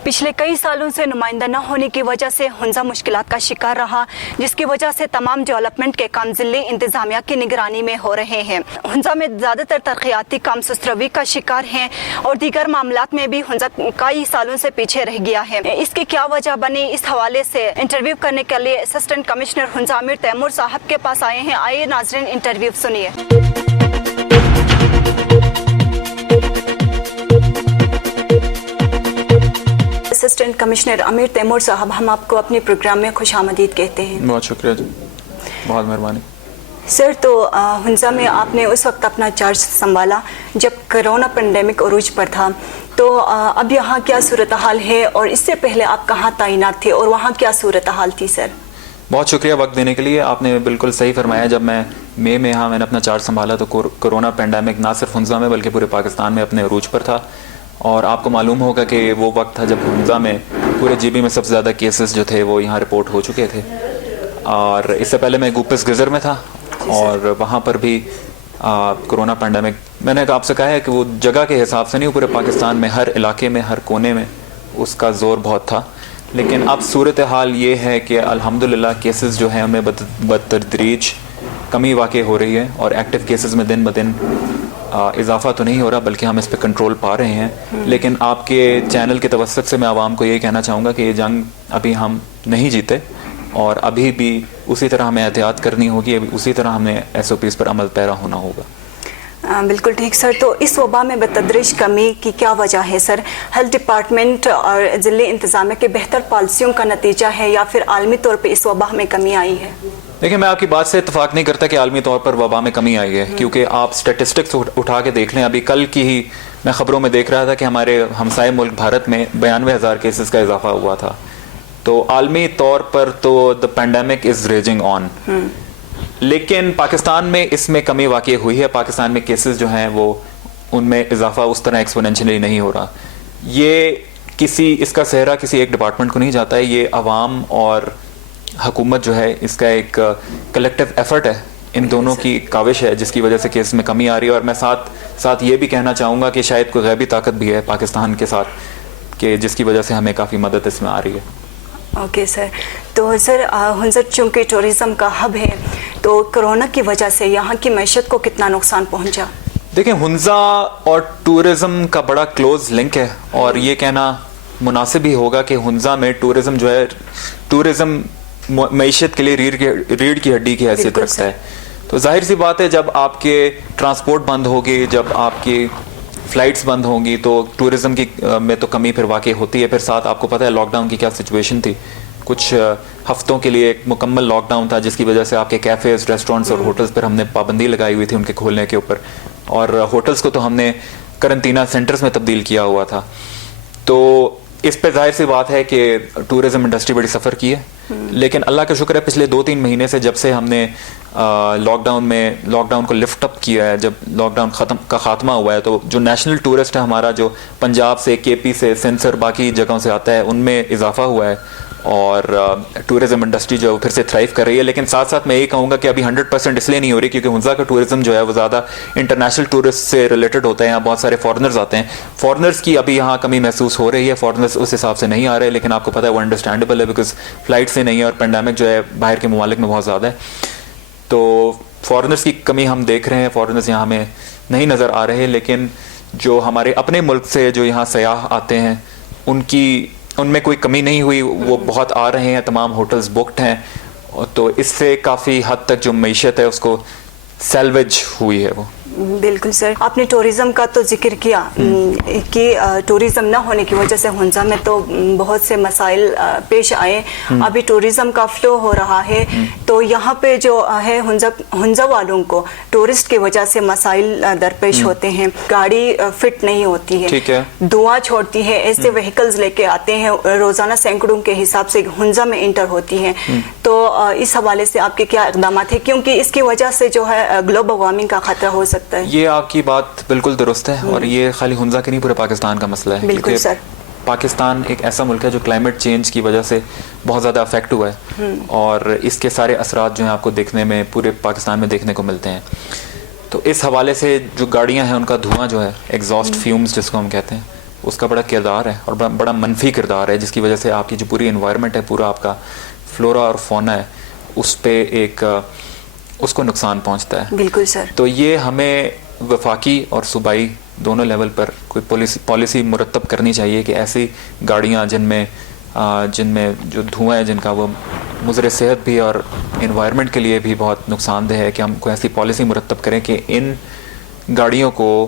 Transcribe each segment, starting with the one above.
पिछले कई सालों से नुमाइंदा न होने की वजह से हुंजा मुश्किलात का शिकार रहा, जिसकी वजह से तमाम डेवलपमेंट के काम ज़िले इंतज़ामिया की निगरानी में हो रहे हैं। हुंजा में ज़्यादातर तरक्याती काम सुस्त रवी का शिकार हैं और दीगर मामलात में भी हुंजा कई सालों से पीछे रह गया है। इसकी क्या वजह बनी, इस हवाले से इंटरव्यू करने के लिए असिस्टेंट कमिश्नर हुंजा आमिर तैमूर साहब के पास आए हैं। आइए नाज़रीन इंटरव्यू सुनिए। असिस्टेंट कमिश्नर आमिर तैमूर साहब, हम आपको अपने प्रोग्राम में खुशामदीद कहते हैं। बहुत शुक्रिया जी, बहुत मेहरबानी। सर, तो हुंजा में आपने उस वक्त अपना चार्ज संभाला जब कोरोना पेंडेमिक उरूज पर था, तो अब यहाँ क्या सूरत हाल है और इससे पहले आप कहाँ तैनात थे और वहाँ क्या सूरत हाल थी? सर, बहुत शुक्रिया वक्त देने के लिए। आपने बिल्कुल सही फरमाया। जब मैं मई में यहाँ मैंने अपना चार्ज संभाला तो कोरोना पेंडेमिक ना सिर्फ हुंजा में बल्कि पूरे पाकिस्तान में अपने अरूज पर था। और आपको मालूम होगा कि वो वक्त था जब हुंजा में पूरे GB में सबसे ज़्यादा केसेस जो थे वो यहाँ रिपोर्ट हो चुके थे। और इससे पहले मैं गुप्स गज़र में था और वहाँ पर भी कोरोना पेंडेमिक, मैंने आपसे कहा है कि वो जगह के हिसाब से नहीं, पूरे पाकिस्तान में हर इलाके में हर कोने में उसका ज़ोर बहुत था। लेकिन अब सूरत हाल ये है कि अल्हम्दुलिल्लाह केसेस जो हैं उनमें बतदरीज कमी वाक़ई हो रही है और एक्टिव केसेस में दिन ब दिन इजाफा तो नहीं हो रहा बल्कि हम इस पर कंट्रोल पा रहे हैं। लेकिन आपके चैनल के तवस्सुत से मैं आवाम को ये कहना चाहूँगा कि ये जंग अभी हम नहीं जीते और अभी भी उसी तरह हमें एहतियात करनी होगी, अभी उसी तरह हमें SOPs पर अमल पैरा होना होगा। बिल्कुल ठीक सर। तो इस वबा में बतदरीज कमी की क्या वजह है सर? हेल्थ डिपार्टमेंट और ज़िले इंतज़ामिया के बेहतर पॉलिसियों का नतीजा है या फिर आलमी तौर पर इस वबा में कमी आई है? देखिए, मैं आपकी बात से इत्तेफाक नहीं करता कि आलमी तौर पर वबा में कमी आई है, क्योंकि आप स्टेटिस्टिक्स उठा के देख लें। अभी कल की ही मैं ख़बरों में देख रहा था कि हमारे हमसाए मुल्क भारत में 92,000 केसेस का इजाफा हुआ था। तो आलमी तौर पर तो the pandemic is raising on, लेकिन पाकिस्तान में इसमें कमी वाक़ई हुई है। पाकिस्तान में केसेस जो हैं वो उनमें इजाफा उस तरह एक्सपोनेंशियली नहीं हो रहा। इसका सेहरा किसी एक डिपार्टमेंट को नहीं जाता है, ये अवाम और हुकूमत जो है इसका एक कलेक्टिव एफर्ट है, इन दोनों की काविश है जिसकी वजह से केस में कमी आ रही है। और मैं साथ ये भी कहना चाहूँगा कि शायद कोई गैबी ताकत भी है पाकिस्तान के साथ कि जिसकी वजह से हमें काफ़ी मदद इसमें आ रही है। Okay sir. तो सर, हुंजा चूँकि टूरिज़म का हब है, तो कोरोना की वजह से यहाँ की मैशत को कितना नुकसान पहुँचा? देखिए, हुंजा और टूरिज़म का बड़ा क्लोज लिंक है और ये कहना मुनासिब ही होगा कि हुंजा में टूरिज़म जो है, टूरिज़म मईशत के लिए रीढ़ की हड्डी की हैसियत रखता है। तो जाहिर सी बात है, जब आपके ट्रांसपोर्ट बंद होगी, जब आपकी फ़्लाइट्स बंद होंगी तो टूरिज़म की में तो कमी फिर वाकई होती है। फिर साथ आपको पता है लॉकडाउन की क्या सिचुएशन थी। कुछ हफ्तों के लिए एक मुकम्मल लॉकडाउन था जिसकी वजह से आपके कैफ़ेज़, रेस्टोरेंट्स और होटल्स पर हमने पाबंदी लगाई हुई थी उनके खोलने के ऊपर, और होटल्स को तो हमने करंटीना सेंटर्स में तब्दील किया हुआ था। तो इस पे जाहिर सी बात है कि टूरिज़म इंडस्ट्री बड़ी सफ़र की है। लेकिन अल्लाह का शुक्र है, पिछले 2-3 महीने से जब से हमने लॉकडाउन को लिफ्ट अप किया है, जब लॉकडाउन का ख़ात्मा हुआ है, तो जो नेशनल टूरिस्ट है हमारा, जो पंजाब से, KP से, सिंध और बाकी जगहों से आता है, उनमें इजाफा हुआ है और टूरिज़म इंडस्ट्री जो फिर से थ्राइव कर रही है। लेकिन साथ साथ मैं ये कहूँगा कि अभी 100% इसलिए नहीं हो रही क्योंकि हुंजा का टूरिज़म जो है वो ज़्यादा इंटरनेशनल टूरिस्ट से रिलेटेड होता है। यहाँ बहुत सारे फॉरेनर्स आते हैं। फॉरेनर्स की अभी यहाँ कमी महसूस हो रही है, फॉरेनर्स उस हिसाब से नहीं आ रहे, लेकिन आपको पता है वो अंडरस्टैंडेबल है बिकॉज फ्लाइट से नहीं है और पेंडेमिक जो है बाहर के ममालिक में बहुत ज़्यादा है। तो फॉरेनर्स की कमी हम देख रहे हैं, फॉरेनर्स यहाँ हमें नहीं नज़र आ रहे। लेकिन जो हमारे अपने मुल्क से जो यहाँ सयाह आते हैं उनमें कोई कमी नहीं हुई, वो बहुत आ रहे हैं, तमाम होटल्स बुकड हैं। तो इससे काफ़ी हद तक जो मईशत है उसको सैल्वेज हुई है वो। बिल्कुल सर, आपने टूरिज़म का तो जिक्र किया कि टूरिज़म ना होने की वजह से हुंजा में तो बहुत से मसाइल पेश आए। अभी टूरिज़म का फ्लो हो रहा है, तो यहाँ पे जो है हुंजा वालों को टूरिस्ट की वजह से मसाइल दरपेश होते हैं। गाड़ी फिट नहीं होती है, ठीक है, धुआं छोड़ती है, ऐसे व्हीकल्स लेके आते हैं, रोज़ाना सैकड़ों के हिसाब से हुंजा में इंटर होती हैं। तो इस हवाले से आपके क्या इक़दाम है, क्योंकि इसकी वजह से जो है ग्लोबल वार्मिंग का खतरा हो सकता है? ये आपकी बात बिल्कुल दुरुस्त है और ये खाली हुंजा के नहीं, पूरे पाकिस्तान का मसला है। बिल्कुल सर। पाकिस्तान एक ऐसा मुल्क है जो क्लाइमेट चेंज की वजह से बहुत ज़्यादा अफेक्ट हुआ है और इसके सारे असरात जो हैं आपको देखने में पूरे पाकिस्तान में देखने को मिलते हैं। तो इस हवाले से जो गाड़ियां हैं उनका धुआं जो है, एग्जॉस्ट फ्यूम्स जिसको हम कहते हैं, اس کا بڑا کردار ہے اور بڑا منفی کردار ہے، جس کی وجہ سے آپ کی جو پوری انوائرمنٹ ہے، پورا آپ کا فلورا اور فونا ہے، اس پہ اس کو نقصان پہنچتا ہے. بالکل سر. تو یہ ہمیں وفاقی اور صوبائی دونوں لیول پر کوئی پالیسی مرتب کرنی چاہیے کہ ایسی گاڑیاں جن میں جو دھواں ہے، جن کا وہ مضر صحت بھی اور انوائرمنٹ کے لیے بھی بہت نقصان دہ ہے، کہ ہم کوئی ایسی پالیسی مرتب کریں کہ ان گاڑیوں کو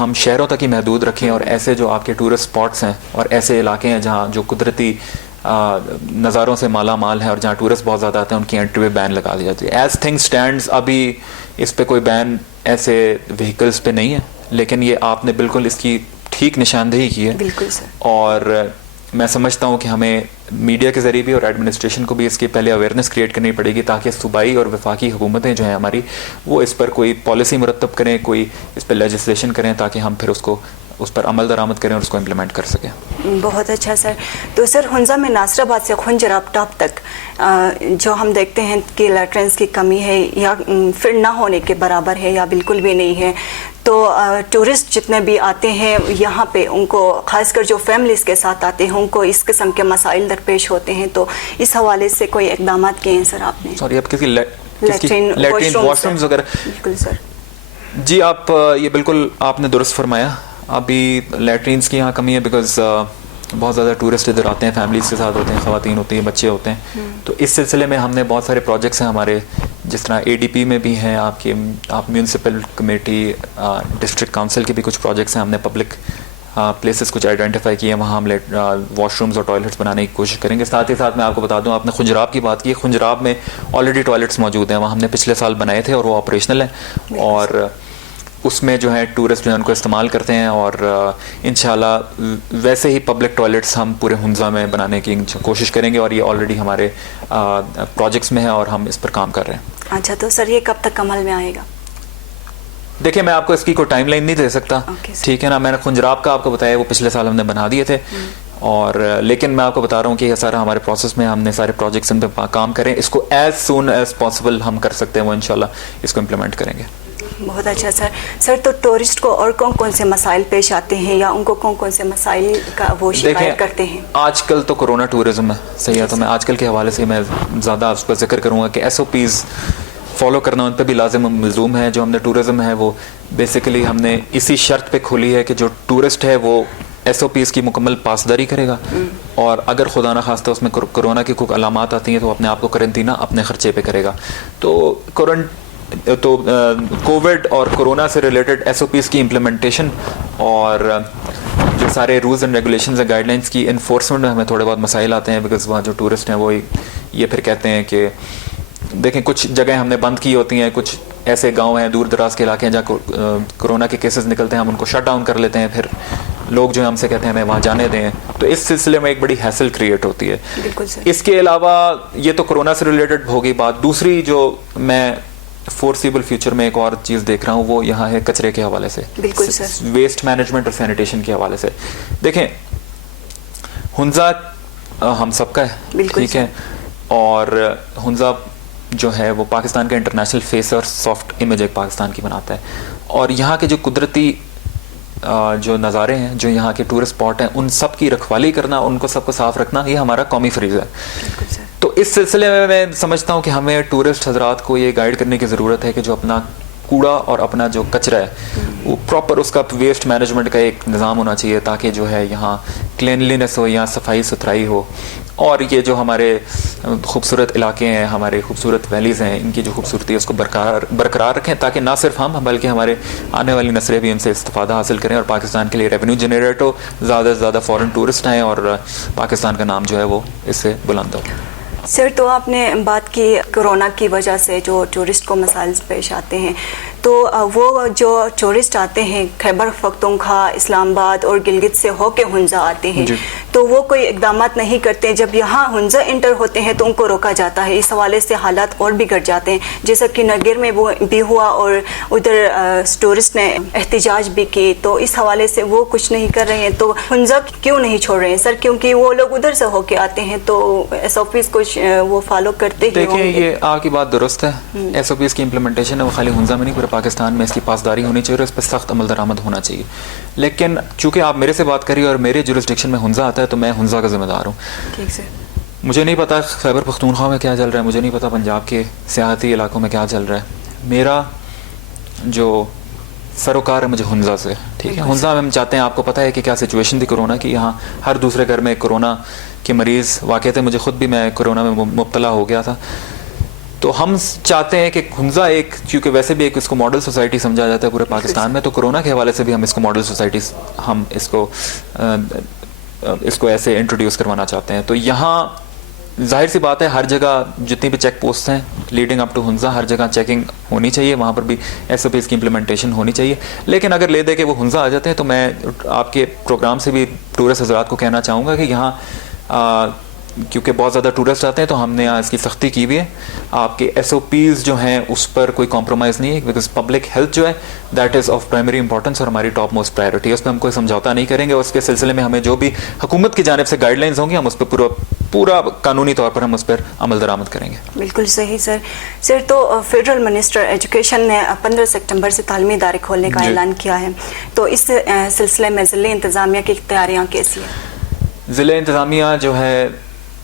ہم شہروں تک ہی محدود رکھیں، اور ایسے جو آپ کے ٹورسٹ اسپاٹس ہیں اور ایسے علاقے ہیں جہاں جو قدرتی نظاروں سے مالا مال ہے اور جہاں ٹورسٹ بہت زیادہ آتے ہیں، ان کی انٹری پہ بین لگا دی جاتی ہے. ایز تھنگ اسٹینڈز ابھی اس پہ کوئی بین ایسے وہیکلس پہ نہیں ہے، لیکن یہ آپ نے بالکل اس کی ٹھیک نشاندہی کی ہے. بالکل سر. اور میں سمجھتا ہوں کہ ہمیں میڈیا کے ذریعے بھی اور ایڈمنسٹریشن کو بھی اس کی پہلے اویئرنیس کریٹ کرنی پڑے گی، تاکہ صوبائی اور وفاقی حکومتیں جو ہیں ہماری، وہ اس پر کوئی پالیسی مرتب کریں، کوئی اس پہ لیجسلیشن کریں، تاکہ ہم پھر اس پر عمل درآمد کریں اور اس کو امپلیمنٹ کر سکیں. بہت اچھا سر. تو سر ہنزا میں ناصر آباد سے خنجراب ٹاپ تک جو ہم دیکھتے ہیں کہ لیٹرنس کی کمی ہے، یا پھر نہ ہونے کے برابر ہے، یا بالکل بھی نہیں ہے، تو ٹورسٹ جتنے بھی آتے ہیں یہاں پہ، ان کو خاص کر جو فیملیز کے ساتھ آتے ہیں، ان کو اس قسم کے مسائل درپیش ہوتے ہیں. تو اس حوالے سے کوئی اقدامات کیے ہیں سر آپ نے؟ سوری، آپ لیٹرین واش رومز وغیرہ؟ بالکل سر. جی، آپ یہ بالکل آپ نے درست فرمایا. ابھی لیٹرینز کی یہاں کمی ہے، بیکاز بہت زیادہ ٹورسٹ ادھر آتے ہیں، فیملیز کے ساتھ ہوتے ہیں، خواتین ہوتی ہیں، بچے ہوتے ہیں. تو اس سلسلے میں ہم نے بہت سارے پروجیکٹس ہیں ہمارے، جس طرح ADP میں بھی ہیں، آپ میونسپل کمیٹی، ڈسٹرکٹ کاؤنسل کے بھی کچھ پروجیکٹس ہیں. ہم نے پبلک پلیسز کچھ آئیڈینٹیفائی کیے ہیں، وہاں ہم واش رومز اور ٹوائلٹس بنانے کی کوشش کریں گے. ساتھ ہی ساتھ میں آپ کو بتا دوں، آپ نے خنجراب کی بات کی، خنجراب میں آلریڈی ٹوائلٹس موجود ہیں، وہاں ہم نے پچھلے سال بنائے تھے اور وہ آپریشنل ہیں، اور اس میں جو ہے ٹورسٹ جو ہے ان کو استعمال کرتے ہیں. اور انشاءاللہ ویسے ہی پبلک ٹوائلٹس ہم پورے ہنزا میں بنانے کی کوشش کریں گے، اور یہ آلریڈی ہمارے پروجیکٹس میں ہے اور ہم اس پر کام کر رہے ہیں. اچھا، تو سر یہ کب تک عمل میں آئے گا؟ دیکھیں، میں آپ کو اس کی کوئی ٹائم لائن نہیں دے سکتا، ٹھیک ہے نا. میں نے خنجراب کا آپ کو بتایا، وہ پچھلے سال ہم نے بنا دیے تھے، اور لیکن میں آپ کو بتا رہا ہوں کہ یہ سارا ہمارے پروسیس میں، ہم نے سارے پروجیکٹس ان پہ کام کریں. اس کو ایز سون ایز پاسبل ہم کر سکتے ہیں، وہ انشاءاللہ اس کو امپلیمنٹ کریں گے. بہت اچھا سر. سر، تو ٹورسٹ کو اور کون کون سے مسائل پیش آتے ہیں، یا ان کو کون کون سے مسائل کا وہ شکایت کرتے ہیں؟ آج کل تو کورونا ٹورزم ہے، صحیح ہے. تو میں آج کل کے حوالے سے میں زیادہ اس پر ذکر کروں گا کہ SOPs فالو کرنا ان پہ بھی لازم ملزوم ہے. جو ہم نے ٹورزم ہے وہ بیسیکلی ہم نے اسی شرط پہ کھولی ہے کہ جو ٹورسٹ ہے وہ SOPs کی مکمل پاسداری کرے گا، اور اگر خدا نہ خواستہ اس میں کورونا کی کوئی علامات آتی ہیں تو اپنے آپ کو قرنطینہ اپنے خرچے پہ کرے گا. تو کووڈ اور کورونا سے ریلیٹڈ SOPs کی امپلیمنٹیشن اور جو سارے رولز اینڈ ریگولیشنز ہیں، گائیڈ لائنس کی انفورسمنٹ میں ہمیں تھوڑے بہت مسائل آتے ہیں، بیکاز وہاں جو ٹورسٹ ہیں وہ یہ پھر کہتے ہیں کہ دیکھیں کچھ جگہیں ہم نے بند کی ہوتی ہیں، کچھ ایسے گاؤں ہیں، دور دراز کے علاقے ہیں جہاں کورونا کے کیسز نکلتے ہیں، ہم ان کو شٹ ڈاؤن کر لیتے ہیں، پھر لوگ جو ہے ہم سے کہتے ہیں ہمیں وہاں جانے دیں. تو اس سلسلے میں ایک بڑی ہیسل کریٹ ہوتی ہے. اس کے علاوہ یہ تو کورونا سے ریلیٹڈ ہوگی بات. دوسری جو میں فورسیبل فیوچر میں ایک اور چیز دیکھ رہا ہوں، وہ یہاں ہے کچرے کے حوالے سے، ویسٹ مینجمنٹ اور سینیٹیشن کے حوالے سے. دیکھیں، ہنزا ہم سب کا ہے، ٹھیک ہے، اور ہنزا جو ہے وہ پاکستان کا انٹرنیشنل فیس اور سافٹ امیج ایک پاکستان کی بناتا ہے. اور یہاں کے جو قدرتی جو نظارے ہیں، جو یہاں کے ٹورسٹ اسپاٹ ہیں، ان سب کی رکھوالی کرنا، ان کو سب کو صاف رکھنا، یہ ہمارا قومی فریضہ ہے. تو اس سلسلے میں سمجھتا ہوں کہ ہمیں ٹورسٹ حضرات کو یہ گائیڈ کرنے کی ضرورت ہے کہ جو اپنا کوڑا اور اپنا جو کچرا ہے وہ پراپر اس کا ویسٹ مینجمنٹ کا ایک نظام ہونا چاہیے، تاکہ جو ہے یہاں کلینلینس ہو، یہاں صفائی ستھرائی ہو. اور یہ جو ہمارے خوبصورت علاقے ہیں، ہمارے خوبصورت ویلیز ہیں، ان کی جو خوبصورتی ہے اس کو برقرار رکھیں، تاکہ نہ صرف ہم بلکہ ہمارے آنے والی نسلیں بھی ان سے استفادہ حاصل کریں، اور پاکستان کے لیے ریونیو جنریٹ ہو، زیادہ سے زیادہ فورن ٹورسٹ آئیں، اور پاکستان کا نام جو ہے وہ اس سے بلند ہو. سر، تو آپ نے بات کی کورونا کی وجہ سے جو ٹورسٹ کو مسائل پیش آتے ہیں، تو وہ جو ٹورسٹ آتے ہیں خیبر پختونخوا، اسلام آباد اور گلگت سے ہو کے ہنزا آتے ہیں، تو تو وہ کوئی اقدامات نہیں کرتے. جب یہاں ہنزا انٹر ہوتے ہیں تو ان کو روکا جاتا ہے. اس حوالے سے حالات اور بگڑ جاتے ہیں, جیسا کہ نگر میں وہ بھی ہوا اور ادھر ٹورسٹ نے احتجاج بھی کی. تو اس حوالے سے وہ کچھ نہیں کر رہے ہیں. تو ہنزا کیوں نہیں چھوڑ رہے ہیں سر؟ کیونکہ وہ لوگ ادھر سے ہو کے آتے ہیں تو SOPs کچھ وہ فالو کرتے ہی ہوں گے. دیکھیں, یہ آپ کی بات درست ہے. SOPs کی امپلیمنٹیشن ہے وہ خالی ہنزا میں نہیں, پورے پاکستان میں اس کی پاسداری ہونی چاہیے اور اس پہ سخت عمل درآمد ہونا چاہیے. لیکن چونکہ آپ میرے سے بات کر رہی ہیں اور میرے جورسڈکشن میں ہنزا آتا ہے تو میں ہنزا کا ذمہ دار ہوں. ٹھیک سر. مجھے نہیں پتا خیبر پختونخوا میں کیا چل رہا ہے, مجھے نہیں پتا پنجاب کے سیاحتی علاقوں میں کیا چل رہا ہے. میرا جو سروکار ہے مجھے ہنزا سے, ٹھیک ہے. ہنزا میں ہم چاہتے ہیں, آپ کو پتہ ہے کہ کیا سچویشن تھی کورونا کی. یہاں ہر دوسرے گھر میں کورونا کے مریض واقع تھے. مجھے خود بھی, میں کورونا میں مبتلا ہو گیا تھا. تو ہم چاہتے ہیں کہ ہنزا ایک, کیونکہ ویسے بھی ایک اس کو ماڈل سوسائٹی سمجھا جاتا ہے پورے پاکستان میں, تو کورونا کے حوالے سے بھی ہم اس کو ماڈل سوسائٹی, ہم اس کو ایسے انٹروڈیوس کروانا چاہتے ہیں. تو یہاں ظاہر سی بات ہے ہر جگہ جتنی بھی چیک پوسٹ ہیں لیڈنگ اپ ٹو ہنزا, ہر جگہ چیکنگ ہونی چاہیے, وہاں پر بھی SOPs کی امپلیمنٹیشن ہونی چاہیے. لیکن اگر لے دے کہ وہ ہنزا آ جاتے ہیں تو میں آپ کے پروگرام سے بھی ٹورسٹ حضرات کو کہنا چاہوں گا کہ یہاں کیونکہ بہت زیادہ ٹورسٹ آتے ہیں تو ہم نے یہاں اس کی سختی کی ہوئی ہے. آپ کے SOPs جو ہیں اس پر کوئی کمپرومائز نہیں ہے, بیکاز پبلک ہیلتھ جو ہے that is of primary importance اور ہماری ٹاپ موسٹ پرائیورٹی ہے. اس پہ ہم کوئی سمجھوتا نہیں کریں گے. اس کے سلسلے میں ہمیں جو بھی حکومت کی جانب سے گائیڈ لائنز ہوں گی ہم اس پہ پورا قانونی طور پر ہم اس پر عمل درآمد کریں گے. بالکل صحیح سر. سر تو فیڈرل منسٹر ایجوکیشن نے 15 سپٹمبر سے تعلیمی ادارے کھولنے کا اعلان کیا ہے, تو اس سلسلے میں ضلع انتظامیہ کی تیاریاں کیسی ہیں؟ ضلع انتظامیہ جو ہے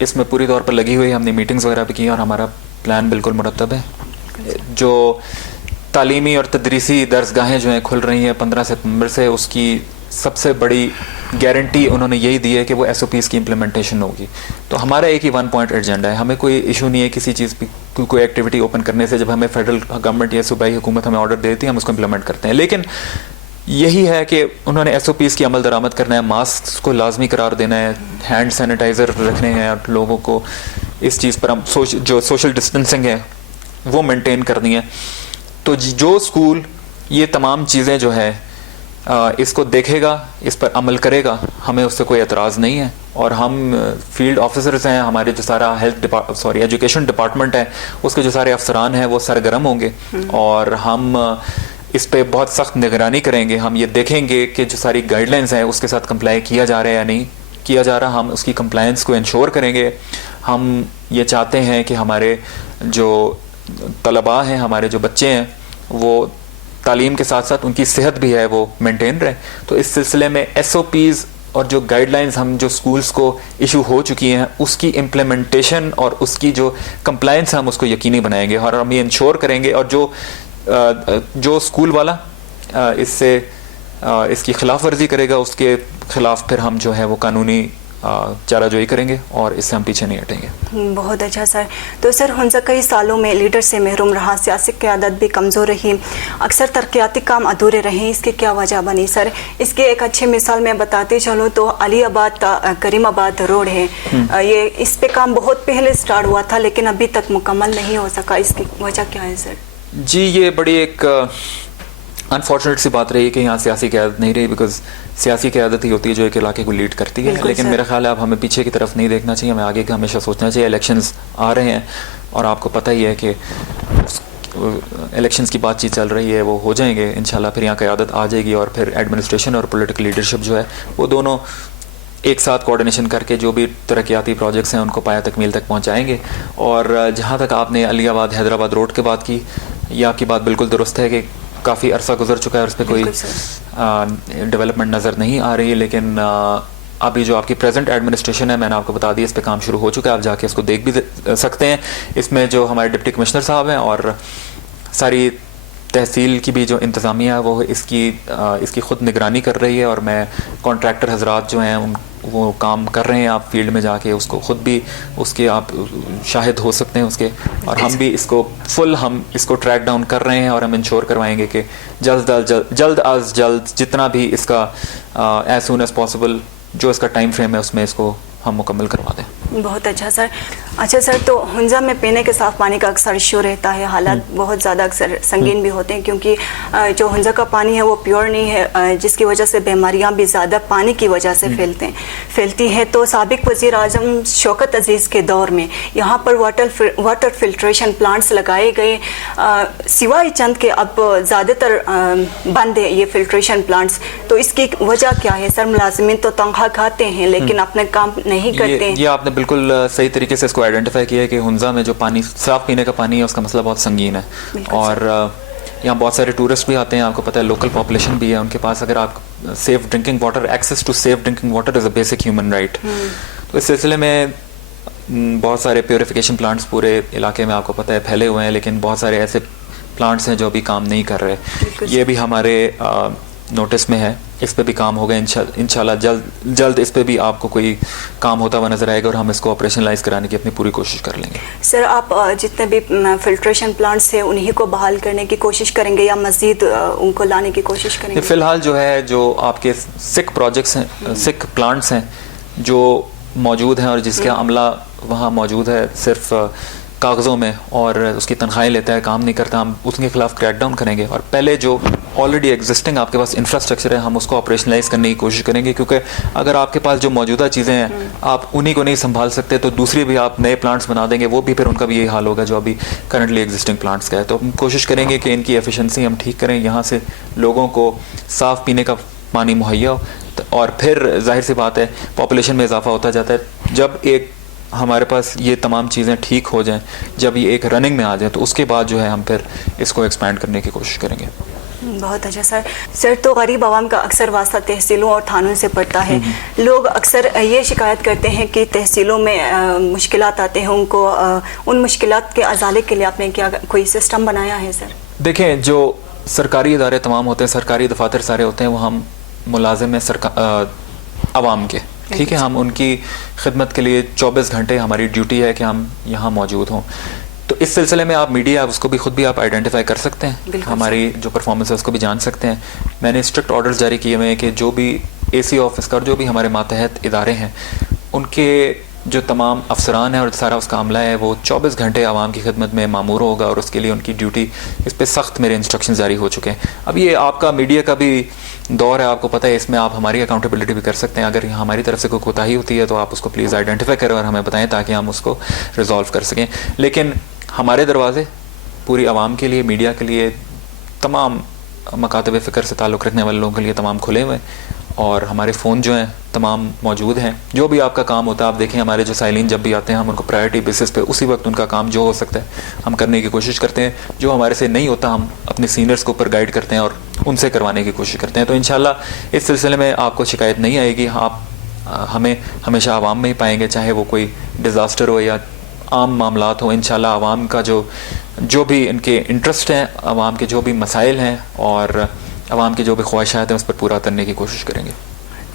اس میں پوری طور پر لگی ہوئی. ہم نے میٹنگز وغیرہ بھی کی اور ہمارا پلان بالکل مرتب ہے. جو تعلیمی اور تدریسی درسگاہیں جو ہیں کھل رہی ہیں 15 سپتمبر سے, اس کی سب سے بڑی گارنٹی انہوں نے یہی دی ہے کہ وہ SOPs کی امپلیمنٹیشن ہوگی. تو ہمارا ایک ہی 1 پوائنٹ ایجنڈا ہے, ہمیں کوئی ایشو نہیں ہے کسی چیز کی کوئی ایکٹیویٹی اوپن کرنے سے. جب ہمیں فیڈرل گورنمنٹ یا صوبائی حکومت ہمیں آرڈر دیتی ہے ہم اس کو امپلیمنٹ کرتے ہیں. لیکن یہی ہے کہ انہوں نے SOPs کی عمل درآمد کرنا ہے, ماسک کو لازمی قرار دینا ہے, ہینڈ سینیٹائزر رکھنے ہیں, اور لوگوں کو اس چیز پر ہم جو سوشل ڈسٹینسنگ ہے وہ مینٹین کرنی ہے. تو جو اسکول یہ تمام چیزیں جو ہے اس کو دیکھے گا, اس پر عمل کرے گا, ہمیں اس سے کوئی اعتراض نہیں ہے. اور ہم فیلڈ آفیسرز ہیں, ہمارے جو سارا ایجوکیشن ڈپارٹمنٹ ہے اس کے جو سارے افسران ہیں وہ سرگرم ہوں گے, اور ہم اس پہ بہت سخت نگرانی کریں گے. ہم یہ دیکھیں گے کہ جو ساری گائیڈ لائنز ہیں اس کے ساتھ کمپلائی کیا جا رہا ہے یا نہیں کیا جا رہا. ہم اس کی کمپلائنس کو انشور کریں گے. ہم یہ چاہتے ہیں کہ ہمارے جو طلباء ہیں, ہمارے جو بچے ہیں, وہ تعلیم کے ساتھ ساتھ ان کی صحت بھی ہے وہ مینٹین رہے. تو اس سلسلے میں SOPs اور جو گائیڈ لائنز ہم جو اسکولس کو ایشو ہو چکی ہیں اس کی امپلیمنٹیشن اور اس کی جو کمپلائنس ہم اس کو یقینی بنائیں گے, اور ہم یہ انشور کریں گے. اور جو اسکول والا اس کی خلاف ورزی کرے گا اس کے خلاف پھر ہم جو ہے وہ قانونی چارہ جوئی کریں گے, اور اس سے ہم پیچھے نہیں ہٹیں گے. بہت اچھا سر. تو سر ہنزا کئی سالوں میں لیڈر سے محروم رہا, سیاسی قیادت بھی کمزور رہی, اکثر ترقیاتی کام ادھورے رہے. اس کی کیا وجہ بنی سر؟ اس کی ایک اچھی مثال میں بتاتی چلوں تو علی آباد کریم آباد روڈ ہے, یہ اس پہ کام بہت پہلے سٹارٹ ہوا تھا لیکن ابھی تک مکمل نہیں ہو سکا. اس کی وجہ کیا ہے سر؟ جی یہ بڑی ایک انفارچونیٹ سی بات رہی ہے کہ یہاں سیاسی قیادت نہیں رہی, بیکاز سیاسی قیادت ہی ہوتی ہے جو ایک علاقے کو لیڈ کرتی ہے. لیکن میرا خیال ہے اب ہمیں پیچھے کی طرف نہیں دیکھنا چاہیے, ہمیں آگے کا ہمیشہ سوچنا چاہیے. الیکشنز آ رہے ہیں اور آپ کو پتہ ہی ہے کہ الیکشنز کی بات چیت چل رہی ہے, وہ ہو جائیں گے انشاءاللہ, پھر یہاں قیادت آ جائے گی, اور پھر ایڈمنسٹریشن اور پولیٹیکل لیڈرشپ جو ہے وہ دونوں ایک ساتھ کوارڈینیشن کر کے جو بھی ترقیاتی پروجیکٹس ہیں ان کو پایہ تکمیل تک پہنچائیں گے. اور جہاں تک آپ نے علی آباد حیدرآباد روڈ کی بات کی, یہ آپ کی بات بالکل درست ہے کہ کافی عرصہ گزر چکا ہے اور اس پہ کوئی ڈیولپمنٹ نظر نہیں آ رہی ہے. لیکن ابھی جو آپ کی پریزنٹ ایڈمنسٹریشن ہے, میں نے آپ کو بتا دیا, اس پہ کام شروع ہو چکا ہے, آپ جا کے اس کو دیکھ بھی سکتے ہیں. اس میں جو ہمارے ڈپٹی کمشنر صاحب ہیں اور ساری تحصیل کی بھی جو انتظامیہ ہے وہ اس کی خود نگرانی کر رہی ہے, اور میں کانٹریکٹر حضرات جو ہیں وہ کام کر رہے ہیں. آپ فیلڈ میں جا کے اس کو خود بھی اس کے آپ شاہد ہو سکتے ہیں اس کے, اور ہم بھی اس کو ہم اس کو ٹریک ڈاؤن کر رہے ہیں, اور ہم انشور کروائیں گے کہ جلد از جلد جتنا بھی اس کا ایز سون ایز پاسبل جو اس کا ٹائم فریم ہے اس میں اس کو ہم مکمل کروا دیں. بہت اچھا سر. अच्छा सर, तो हुंजा में पीने के साफ पानी का अक्सर इशू रहता है, हालात बहुत ज़्यादा अक्सर संगीन भी होते हैं क्योंकि जो हुंजा का पानी है वो प्योर नहीं है, जिसकी वजह से बीमारियां भी ज़्यादा पानी की वजह से फैलती हैं। तो साबिक वज़ीर आज़म शौकत अजीज़ के दौर में यहाँ पर वाटर फिल्ट्रेशन प्लांट्स लगाए गए, सिवाय चंद के अब ज़्यादातर बंद है ये फिल्ट्रेशन प्लांट्स। तो इसकी वजह क्या है सर? मुलाजिमिन तो तनख्वाह खाते हैं लेकिन अपना काम नहीं करते हैं। ये आपने बिल्कुल सही तरीके से इसको आइडेंटिफाई किया है कि हुंजा में जो पानी साफ पीने का पानी है उसका मसला बहुत संगीन है और यहाँ बहुत सारे टूरिस्ट भी आते हैं, आपको पता है लोकल पॉपुलेशन भी है उनके पास। अगर आप safe drinking water, access to safe drinking water is a basic human right. तो इस सिलसिले में बहुत सारे प्योरिफिकेशन प्लांट्स पूरे इलाके में आपको पता है फैले हुए हैं, लेकिन बहुत सारे ऐसे प्लांट्स हैं जो अभी काम नहीं कर रहे। ये भी हमारे नोटिस में है, इस पे भी काम होगा इंशाल्लाह जल्द इस पे भी आपको कोई काम होता हुआ नजर आएगा और हम इसको ऑपरेशनलाइज कराने की अपनी पूरी कोशिश कर लेंगे। सर, आप जितने भी फिल्ट्रेशन प्लांट्स हैं उन्हीं को बहाल करने की कोशिश करेंगे या मजीद उनको लाने की कोशिश करेंगे? फिलहाल जो है जो आपके सिक प्रोजेक्ट्स हैं, सिक प्लांट्स हैं जो मौजूद हैं और जिसका अमला वहाँ मौजूद है सिर्फ कागज़ों में और उसकी तनख्वाहें लेता है, काम नहीं करता, हम उसके खिलाफ क्रैकडाउन करेंगे और पहले जो ऑलरेडी एग्जिस्टिंग आपके पास इंफ्रास्ट्रक्चर है हम उसको ऑपरेशनलाइज करने की कोशिश करेंगे, क्योंकि अगर आपके पास जो मौजूदा चीज़ें हैं आप उन्हीं को नहीं संभाल सकते तो दूसरी भी आप नए प्लांट्स बना देंगे, वो भी फिर उनका भी यही हाल होगा जो अभी करंटली एग्जिस्टिंग प्लांट्स का है। तो हम कोशिश करेंगे कि इनकी एफिशिएंसी हम ठीक करें, यहाँ से लोगों को साफ़ पीने का पानी मुहैया हो और फिर जाहिर सी बात है पॉपुलेशन में इजाफा होता जाता है। जब एक हमारे पास ये तमाम चीज़ें ठीक हो जाएं, जब ये एक रनिंग में आ जाए तो उसके बाद जो है हम फिर इसको एक्सपैंड करने की कोशिश करेंगे। बहुत अच्छा सर, तो गरीब आवाम का अक्सर वास्ता तहसीलों और थानों से पड़ता है। लोग अक्सर ये शिकायत करते हैं कि तहसीलों में मुश्किलात आते हैं उनको, उन मुश्किलात के अजाले के लिए आपने क्या कोई सिस्टम बनाया है सर? देखें, जो सरकारी इदारे तमाम होते हैं, सरकारी दफातर सारे होते हैं, वो हम मुलाजिम हैं आवाम के, ठीक है, हम उनकी खिदमत के लिए 24 घंटे हमारी ड्यूटी है कि हम यहाँ मौजूद हों। तो इस सिलसिले में आप मीडिया उसको भी खुद भी आप आइडेंटिफाई कर सकते हैं, हमारी जो परफॉर्मेंस है उसको भी जान सकते हैं। मैंने स्ट्रिक्ट ऑर्डर्स जारी किए हुए हैं कि जो भी AC ऑफिस का और जो भी हमारे मातहत इदारे हैं उनके जो तमाम अफसरान हैं और सारा उसका अमला है वो 24 घंटे आवाम की खिदमत में मामूर होगा और उसके लिए उनकी ड्यूटी, इस पर सख्त मेरे इंस्ट्रक्शन जारी हो चुके हैं। अब ये आपका मीडिया का भी दौर है, आपको पता है, इसमें आप हमारी अकाउंटेबिलिटी भी कर सकते हैं। अगर हमारी तरफ से कोई कोताही होती है तो आप उसको प्लीज़ आइडेंटिफाई करें और हमें बताएं ताकि हम उसको रिजॉल्व कर सकें। लेकिन हमारे दरवाजे पूरी आवाम के लिए, मीडिया के लिए, तमाम मकातब फ़िक्र से ताल्लुक़ रखने वाले लोगों के लिए तमाम खुले हुए और हमारे फ़ोन जो हैं तमाम मौजूद हैं। जो भी आपका काम होता है, आप देखें हमारे जो साइलिन जब भी आते हैं हम उनको प्रायोरिटी बेसिस पे उसी वक्त उनका काम जो हो सकता है हम करने की कोशिश करते हैं। जो हमारे से नहीं होता हम अपने सीनियर्स को ऊपर गाइड करते हैं और उनसे करवाने की कोशिश करते हैं। तो इंशाल्लाह इस सिलसिले में आपको शिकायत नहीं आएगी। आप हमें हमेशा आवाम में ही पाएंगे, चाहे वो कोई डिज़ास्टर हो या आम मामलात हो। इंशाल्लाह आवाम का जो भी इनके इंटरेस्ट हैं, आवाम के जो भी मसाइल हैं और आवाम की जो भी ख्वाहिशात हैं उस पर पूरा करने की कोशिश करेंगे।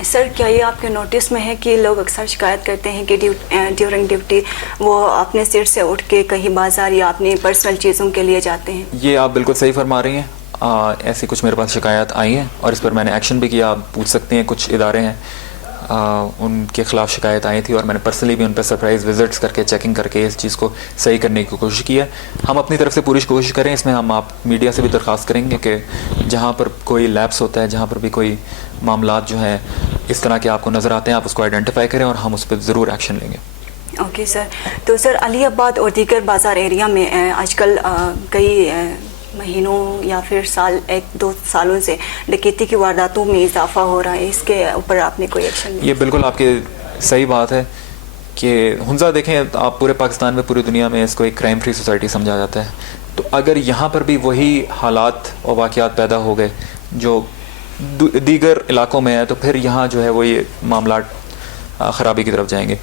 सर, क्या ये आपके नोटिस में है कि लोग अक्सर शिकायत करते हैं कि ड्यूरिंग ड्यूटी वो अपने सीट से उठ के कहीं बाजार या अपनी पर्सनल चीज़ों के लिए जाते हैं? ये आप बिल्कुल सही फरमा रही हैं। ऐसी कुछ मेरे पास शिकायत आई हैं और इस पर मैंने एक्शन भी किया। आप पूछ सकते हैं, कुछ इदारे हैं उनके ख़िलाफ़ शिकायत आई थी और मैंने पर्सनली भी उन पर सरप्राइज़ विज़िट्स करके चेकिंग करके इस चीज़ को सही करने की कोशिश की है। हम अपनी तरफ से पूरी कोशिश करें। इसमें हम आप मीडिया से भी दरख्वास्त करेंगे कि जहाँ पर कोई लैप्स होता है, जहाँ पर भी कोई मामलात जो हैं इस तरह के आपको नज़र आते हैं, आप उसको आइडेंटिफाई करें और हम उस पर ज़रूर एक्शन लेंगे। ओके सर, तो सर अली आबाद और दीगर बाज़ार एरिया में आजकल कई महीनों या फिर साल 1-2 सालों से डकैती की वारदातों में इजाफा हो रहा है, इसके ऊपर आपने कोई एक्शन लिया? ये बिल्कुल आपकी सही बात है कि हुंजा देखें, आप पूरे पाकिस्तान में, पूरी दुनिया में इसको एक क्राइम फ्री सोसाइटी समझा जाता है। तो अगर यहाँ पर भी वही हालात और वाक़यात पैदा हो गए जो दीगर इलाकों में है तो फिर यहाँ जो है वो ये मामला ख़राबी की तरफ जाएंगे।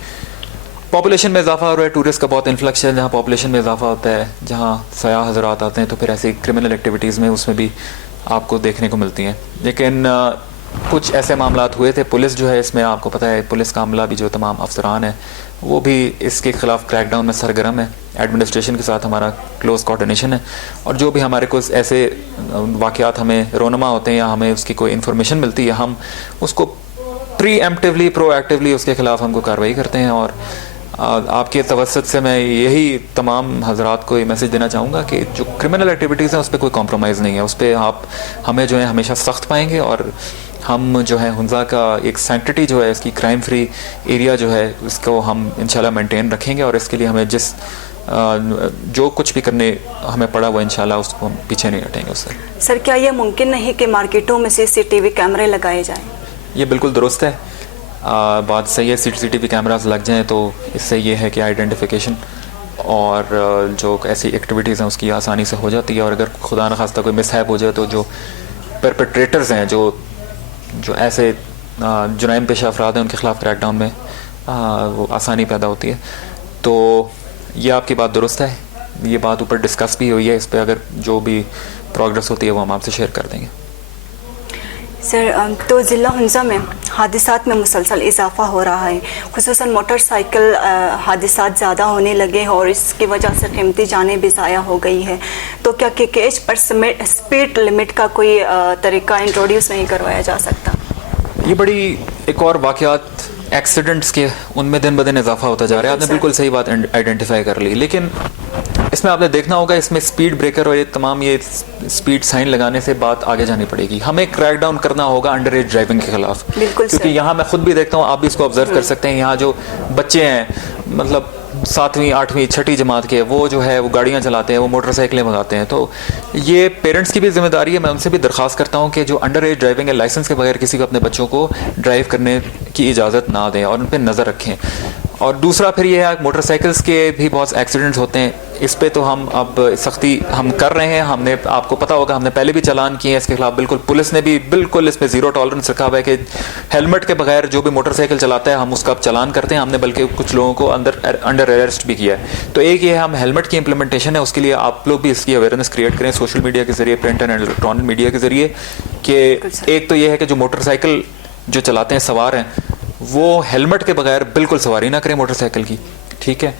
पॉपुलेशन में इजाफा हो रहा है, टूरिस्ट का बहुत इन्फ्लक्स है, जहाँ पॉपुलेशन में इजाफा होता है, जहाँ सयाह हज़रात आते हैं तो फिर ऐसी क्रिमिनल एक्टिविटीज़ में उसमें भी आपको देखने को मिलती हैं। लेकिन कुछ ऐसे मामलात हुए थे। पुलिस जो है इसमें आपको पता है, पुलिस का अमला भी जो तमाम अफसरान है वो भी इसके ख़िलाफ़ क्रैकडाउन में सरगर्म है। एडमिनिस्ट्रेशन के साथ हमारा क्लोज कोऑर्डिनेशन है और जो भी हमारे को ऐसे वाक़यात हमें रोनमा होते हैं या हमें उसकी कोई इन्फॉर्मेशन मिलती है हम उसको प्री एम्प्टिवली, प्रोएक्टिवली उसके ख़िलाफ़ हमको कार्रवाई करते हैं और آپ کے توسط سے میں یہی تمام حضرات کو یہ میسج دینا چاہوں گا کہ جو کرمنل ایکٹیویٹیز ہیں اس پہ کوئی کمپرومائز نہیں ہے, اس پہ آپ ہمیں جو ہے ہمیشہ سخت پائیں گے, اور ہم جو ہے ہنزا کا ایک سینکٹٹی جو ہے اس کی کرائم فری ایریا جو ہے اس کو ہم انشاءاللہ مینٹین رکھیں گے, اور اس کے لیے ہمیں جو کچھ بھی کرنے ہمیں پڑا وہ انشاءاللہ اس کو ہم پیچھے نہیں ہٹیں گے اس سے. سر کیا یہ ممکن نہیں کہ مارکیٹوں میں CCTV کیمرے لگائے جائیں؟ یہ بالکل درست ہے, بات صحیح ہے, CCTV کیمراز لگ جائیں تو اس سے یہ ہے کہ آئیڈینٹیفیکیشن اور جو ایسی ایکٹیویٹیز ہیں اس کی آسانی سے ہو جاتی ہے, اور اگر خدا نخواستہ کوئی مس ہیپ ہو جائے تو جو پرپیٹریٹرز ہیں, جو ایسے جرائم پیشہ افراد ہیں, ان کے خلاف کریک ڈاؤن میں وہ آسانی پیدا ہوتی ہے. تو یہ آپ کی بات درست ہے, یہ بات اوپر ڈسکس بھی ہوئی ہے, اس پہ اگر جو بھی پروگرس ہوتی ہے وہ ہم آپ سے شیئر کر دیں گے. سر تو ضلع ہنزا میں حادثات میں مسلسل اضافہ ہو رہا ہے, خصوصاً موٹر سائیکل حادثات زیادہ ہونے لگے ہیں, اور اس کی وجہ سے قیمتی جانیں بھی ضائع ہو گئی ہے. تو کیا KKH پر اسپیڈ لمٹ کا کوئی طریقہ انٹروڈیوس نہیں کروایا جا سکتا؟ یہ بڑی ایک اور واقعات ایکسیڈنٹس کے ان میں دن بدن اضافہ ہوتا جا رہا ہے, آپ نے بالکل صحیح بات آئیڈینٹیفائی کر لی, لیکن اس میں آپ نے دیکھنا ہوگا اس میں اسپیڈ بریکر اور یہ تمام یہ اسپیڈ سائن لگانے سے بات آگے جانی پڑے گی. ہمیں کریک ڈاؤن کرنا ہوگا انڈر ایج ڈرائیونگ کے خلاف, کیونکہ یہاں میں خود بھی دیکھتا ہوں, آپ بھی اس کو آبزرو کر سکتے ہیں, یہاں جو بچے ہیں مطلب 7ویں 8ویں 6ٹھی جماعت کے, وہ جو ہے وہ گاڑیاں چلاتے ہیں, وہ موٹر سائیکلیں بھگاتے ہیں. تو یہ پیرنٹس کی بھی ذمہ داری ہے, میں ان سے بھی درخواست کرتا ہوں کہ جو انڈر ایج ڈرائیونگ ہے لائسنس کے بغیر کسی کو اپنے بچوں کو ڈرائیو کرنے کی اجازت نہ دیں اور ان پہ نظر رکھیں. اور دوسرا پھر یہ ہے موٹر سائیکلز کے بھی بہت ایکسیڈنٹس ہوتے ہیں, اس پہ تو ہم اب سختی ہم کر رہے ہیں. ہم نے آپ کو پتہ ہوگا ہم نے پہلے بھی چالان کیے ہیں اس کے خلاف, بالکل پولیس نے بھی بالکل اس پہ زیرو ٹالرنس رکھا ہوا ہے کہ ہیلمٹ کے بغیر جو بھی موٹر سائیکل چلاتا ہے ہم اس کا اب چالان کرتے ہیں. ہم نے بلکہ کچھ لوگوں کو انڈر اریسٹ بھی کیا ہے. تو ایک یہ ہم ہیلمٹ کی امپلیمنٹیشن ہے, اس کے لیے آپ لوگ بھی اس کی اویئرنیس کریٹ کریں سوشل میڈیا کے ذریعے, پرنٹ اینڈ الیکٹرانک میڈیا کے ذریعے, کہ ایک تو یہ ہے کہ جو موٹر سائیکل جو چلاتے ہیں سوار ہیں وہ ہیلمٹ کے بغیر بالکل سواری نہ کریں موٹر سائیکل کی, ٹھیک ہے.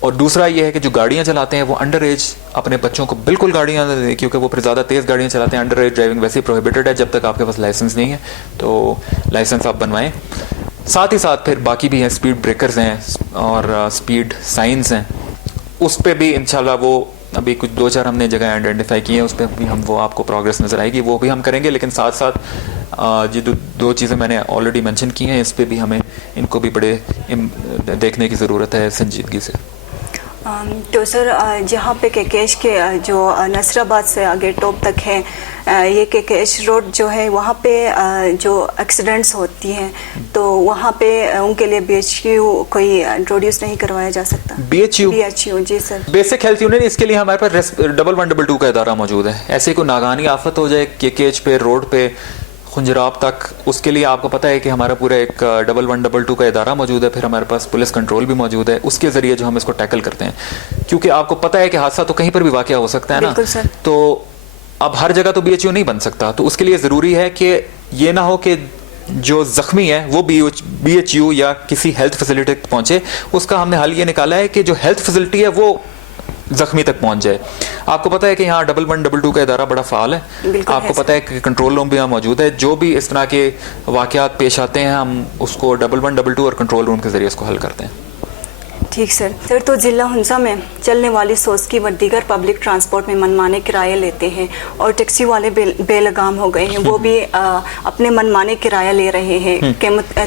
اور دوسرا یہ ہے کہ جو گاڑیاں چلاتے ہیں وہ انڈر ایج اپنے بچوں کو بالکل گاڑیاں نہ دیں, کیونکہ وہ پھر زیادہ تیز گاڑیاں چلاتے ہیں. انڈر ایج ڈرائیونگ ویسے ہی پروہیبٹڈ ہے, جب تک آپ کے پاس لائسنس نہیں ہے تو لائسنس آپ بنوائیں. ساتھ ہی ساتھ پھر باقی بھی ہیں, اسپیڈ بریکرز ہیں اور اسپیڈ سائنز ہیں, اس پہ بھی انشاءاللہ وہ ابھی کچھ 2-4 ہم نے جگہ آئیڈینٹیفائی کی ہیں, اس پہ بھی ہم وہ آپ کو پروگرس نظر آئے گی, وہ بھی ہم کریں گے. لیکن ساتھ ساتھ یہ دو چیزیں میں نے آلریڈی مینشن کی ہیں, اس پہ بھی ہمیں ان کو بھی بڑے دیکھنے کی ضرورت ہے سنجیدگی سے. تو سر جہاں پہ KKH کے جو نصر آباد سے آگے ٹاپ تک ہے, یہ KKH روڈ جو ہے وہاں پہ جو ایکسیڈنٹس ہوتی ہیں تو وہاں پہ ان کے لیے BHU کوئی انٹروڈیوس نہیں کروایا جا سکتا؟ BHU جی سر, بیسک ہیلتھ یونٹ. اس کے لیے ہمارے پاس 1122 کا ادارہ موجود ہے. ایسے کوئی ناگہانی آفت ہو جائے KKH پہ روڈ پہ خنجراب تک, اس کے لیے آپ کو پتہ ہے کہ ہمارا پورا ایک 1122 کا ادارہ موجود ہے. پھر ہمارے پاس پولیس کنٹرول بھی موجود ہے, اس کے ذریعے جو ہم اس کو ٹیکل کرتے ہیں, کیونکہ آپ کو پتہ ہے کہ حادثہ تو کہیں پر بھی واقع ہو سکتا ہے نا. تو اب ہر جگہ تو BHU نہیں بن سکتا, تو اس کے لیے ضروری ہے کہ یہ نہ ہو کہ جو زخمی ہے وہ BHU یا کسی ہیلتھ فیسلٹی تک پہنچے. اس کا ہم نے حل یہ نکالا ہے کہ جو ہیلتھ فیسلٹی ہے وہ زخمی تک پہنچ جائے. آپ کو پتہ ہے کہ یہاں 1122 کا ادارہ بڑا فعال ہے, آپ کو پتہ ہے کہ کنٹرول روم بھی یہاں موجود ہے. جو بھی اس طرح کے واقعات پیش آتے ہیں ہم اس کو 1122 اور کنٹرول روم کے ذریعے اس کو حل کرتے ہیں. ٹھیک سر. سر تو ضلع ہنزا میں چلنے والی سوزکی و دیگر پبلک ٹرانسپورٹ میں منمانے کرایہ لیتے ہیں, اور ٹیکسی والے بے لگام ہو گئے ہیں, وہ بھی اپنے منمانے کرایہ لے رہے ہیں.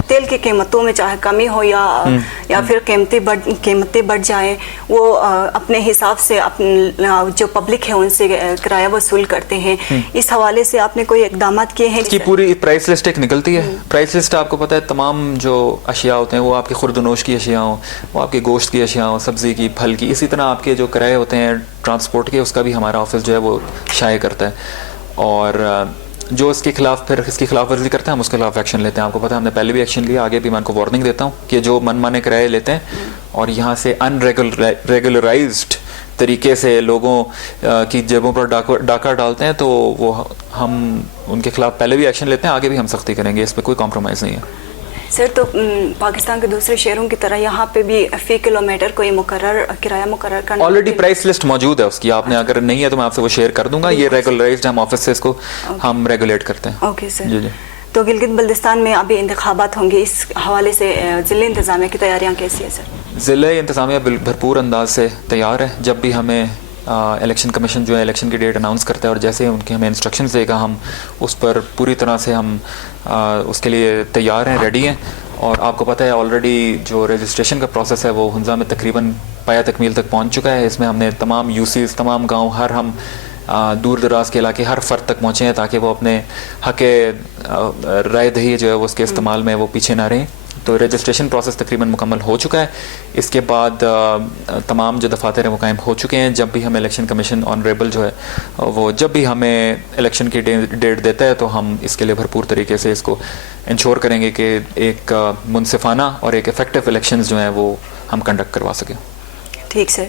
تیل کی قیمتوں میں چاہے کمی ہو یا پھر قیمتیں بڑھ جائیں, وہ اپنے حساب سے جو پبلک ہے ان سے کرایہ وصول کرتے ہیں. اس حوالے سے آپ نے کوئی اقدامات کیے ہیں؟ اس کی پوری پرائس لسٹ ایک نکلتی ہے. پرائس لسٹ آپ کو پتہ ہے تمام جو اشیاء ہوتے ہیں وہ آپ کی خورد و نوش کی اشیاء ہوں, وہ آپ کے گوشت کی اشیاء ہوں, سبزی کی, پھل کی, اسی طرح آپ کے جو کرائے ہوتے ہیں ٹرانسپورٹ کے, اس کا بھی ہمارا آفس جو ہے وہ شائع کرتا ہے. اور جو اس کے خلاف پھر اس کی خلاف ورزی کرتے ہیں ہم اس کے خلاف ایکشن لیتے ہیں. آپ کو پتہ ہے ہم نے پہلے بھی ایکشن لیا, آگے بھی میں ان کو وارننگ دیتا ہوں کہ جو من مانے کرائے لیتے ہیں اور یہاں سے ان ریگولرائزڈ طریقے سے لوگوں کی جیبوں پر ڈاکہ ڈالتے ہیں, تو وہ ہم ان کے خلاف پہلے بھی ایکشن لیتے ہیں, آگے بھی ہم سختی کریں گے, اس پہ کوئی کمپرومائز نہیں ہے. سر تو پاکستان کے دوسرے شہروں کی طرح یہاں پہ بھی فی کلومیٹر کوئی کرایہ مقرر کرنا آلریڈی پرائس لسٹ موجود ہے اس کی, آپ نے اگر نہیں ہے تو میں آپ سے وہ شیئر کر دوں گا. یہ ریگولرائزڈ ہم آفس سے اس کو ہم ریگولیٹ کرتے ہیں. Okay sir. جی جی. तो गिलगित बल्तिस्तान में अभी इंतखाबात होंगे, इस हवाले से ज़िले इंतज़ामिया की तैयारियां कैसी है सर? ज़िले इंतज़ामिया भरपूर अंदाज से तैयार है। जब भी हमें इलेक्शन कमीशन जो है इलेक्शन की डेट अनाउंस करता है और जैसे उनके हमें इंस्ट्रक्शंस देगा, हम उस पर पूरी तरह से हम उसके लिए तैयार हैं, रेडी हैं। और आपको पता है ऑलरेडी जो रजिस्ट्रेशन का प्रोसेस है वो हुंजा में तकरीबन पाया तकमील तक पहुंच चुका है। इसमें हमने तमाम यूसीज़, तमाम गांव, हर हम दूर दराज के इलाके हर फ़र्द तक पहुँचे हैं ताकि वो अपने हक़ राय दही जो है वो उसके इस्तेमाल में वो पीछे ना रहें। तो रजिस्ट्रेशन प्रोसेस तकरीबन मुकम्मल हो चुका है। इसके बाद तमाम जो दफातर हैं वो कायम हो चुके हैं। जब भी हमें इलेक्शन कमीशन ऑनरेबल जो है वो जब भी हमें इलेक्शन की डेट देता है तो हम इसके लिए भरपूर तरीके से इसको इंश्योर करेंगे कि एक मुनसिफाना और एक इफ़ेक्टिव इलेक्शंस जो हैं वो हम कंडक्ट करवा सकें। ठीक सर।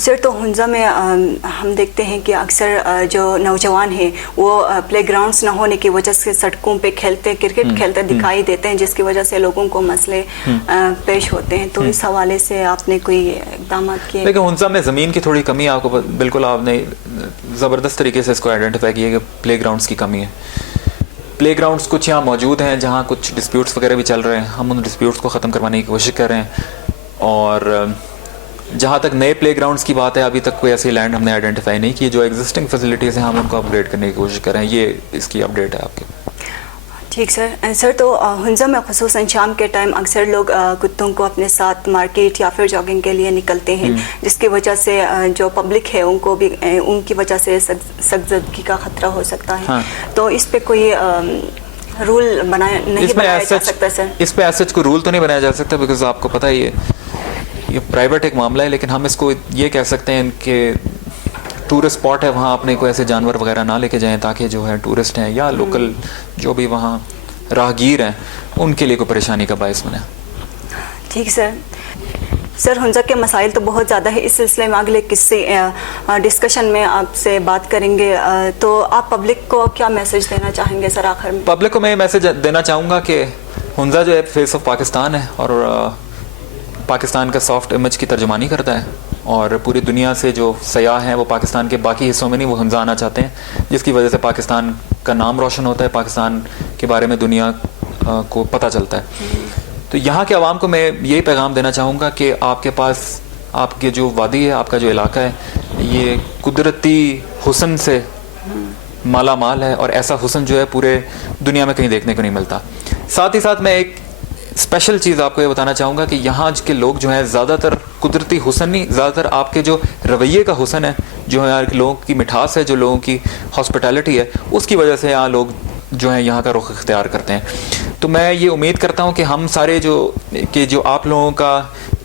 सर तो हुंजा में हम देखते हैं कि अक्सर जो नौजवान हैं वो प्ले ग्राउंड्स ना होने की वजह से सड़कों पे खेलते, क्रिकेट खेलते दिखाई देते हैं, जिसकी वजह से लोगों को मसले पेश होते हैं। तो इस हवाले से आपने कोई इक़दाम किए? देखिए हुंजा में ज़मीन की थोड़ी कमी है, आपको बिल्कुल आपने ज़बरदस्त तरीके से इसको आइडेंटिफाई किया कि प्ले ग्राउंड्स की कमी है। प्ले ग्राउंड्स कुछ यहाँ मौजूद हैं जहाँ कुछ डिस्प्यूट्स वगैरह भी चल रहे हैं, हम उन डिस्प्यूट्स को ख़त्म करवाने की कोशिश कर रहे हैं। और जहाँ तक नए प्ले ग्राउंड्स की बात है, अभी तक कोई ऐसी लैंड हमने आइडेंटिफाई नहीं की। जो एग्जिस्टिंग फैसिलिटीज़ हैं हम उनको अपग्रेड करने की कोशिश कर रहे हैं। ये इसकी अपडेट है आपके। ठीक सर। सर तो हुंजा में ख़ुसूसन शाम के टाइम अक्सर लोग कुत्तों को अपने साथ मार्केट या फिर जॉगिंग के लिए निकलते हैं, जिसकी वजह से जो पब्लिक है उनको भी उनकी वजह से सख्तगी का ख़तरा हो सकता है। हाँ। तो इस पे कोई रूल बनाया जा सकता सर? इस पे एज सच कोई रूल तो नहीं बनाया जा सकता, बिकॉज आपको पता ही है ये प्राइवेट एक मामला है। लेकिन हम इसको ये कह सकते हैं कि टूरिस्ट स्पॉट है, वहाँ अपने को ऐसे जानवर वगैरह ना लेके जाएं ताकि जो है टूरिस्ट हैं या लोकल जो भी वहाँ राहगीर हैं उनके लिए कोई परेशानी का बायस बने। ठीक सर। सर हुंजा के मसाइल तो बहुत ज़्यादा है, इस सिलसिले में अगले किसी डिस्कशन में आपसे बात करेंगे। तो आप पब्लिक को क्या मैसेज देना चाहेंगे सर आखिर में? पब्लिक को मैं मैसेज देना चाहूँगा कि हुंजा जो है फेस ऑफ पाकिस्तान है और पाकिस्तान का सॉफ्ट इमेज की तर्जुमानी करता है। और पूरी दुनिया से जो सयाह हैं वो पाकिस्तान के बाकी हिस्सों में नहीं, वो हुंजा आना चाहते हैं, जिसकी वजह से पाकिस्तान का नाम रोशन होता है, पाकिस्तान के बारे में दुनिया को पता चलता है। तो यहाँ के आवाम को मैं यही पैगाम देना चाहूँगा कि आपके पास आपके जो वादी है, आपका जो इलाका है, ये कुदरती हुस्न से माला माल है और ऐसा हुस्न जो है पूरे दुनिया में कहीं देखने को नहीं मिलता। साथ ही साथ मैं एक स्पेशल चीज़ आपको ये बताना चाहूँगा कि यहाँ के लोग जो हैं ज़्यादातर कुदरती हुस्न नहीं, ज़्यादातर आपके जो रवैये का हुस्न है, जो यहाँ के लोगों की मिठास है, जो लोगों की हॉस्पिटैलिटी है, उसकी वजह से यहाँ लोग जो हैं यहाँ का रुख इख्तियार करते हैं। तो मैं ये उम्मीद करता हूँ कि हम सारे जो आप लोगों का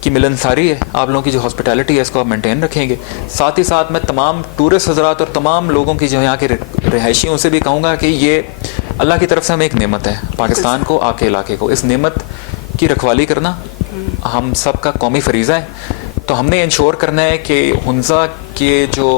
की मिलनसारी है, आप लोगों की जो हॉस्पिटैलिटी है, इसको आप मेंटेन रखेंगे। साथ ही साथ मैं तमाम टूरिस्ट हज़रात और तमाम लोगों की जो यहाँ के रहायशियों से भी कहूँगा कि ये अल्लाह की तरफ से हमें एक नेमत है, पाकिस्तान को, आपके इलाके को, इस नेमत की रखवाली करना हम सब का कौमी फरीज़ा है। तो हमने इंश्योर करना है कि हुंजा के जो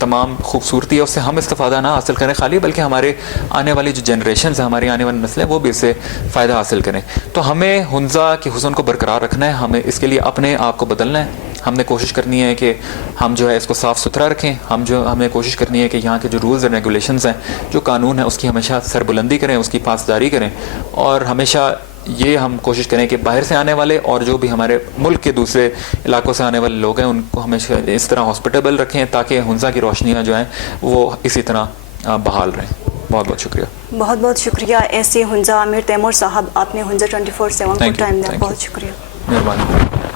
तमाम खूबसूरती है उससे हम इस्तेफादा ना हासिल करें खाली, बल्कि हमारे आने वाली जो जनरेशन है, हमारी आने वाली नस्लें, वो भी इससे फ़ायदा हासिल करें। तो हमें हुंजा के हुस्न को बरकरार रखना है, हमें इसके लिए अपने आप को बदलना है। हमने कोशिश करनी है कि हम जो है इसको साफ़ सुथरा रखें। हमें कोशिश करनी है कि यहाँ के जो रूल्स एंड रेगुलेशंस हैं, जो कानून है, उसकी हमेशा सरबुलंदी करें, उसकी पासदारी करें। और हमेशा ये हम कोशिश करें कि बाहर से आने वाले और जो भी हमारे मुल्क के दूसरे इलाकों से आने वाले लोग हैं उनको हमेशा इस तरह हॉस्पिटेबल रखें ताकि हुंजा की रोशनियाँ जो हैं वो इसी तरह बहाल रहें। बहुत बहुत शुक्रिया। बहुत बहुत शुक्रिया ऐसी हुंजा आमिर तैमूर साहब, आपने हुंजा 24/7 को टाइम दिया। बहुत शुक्रिया, मेहरबानी।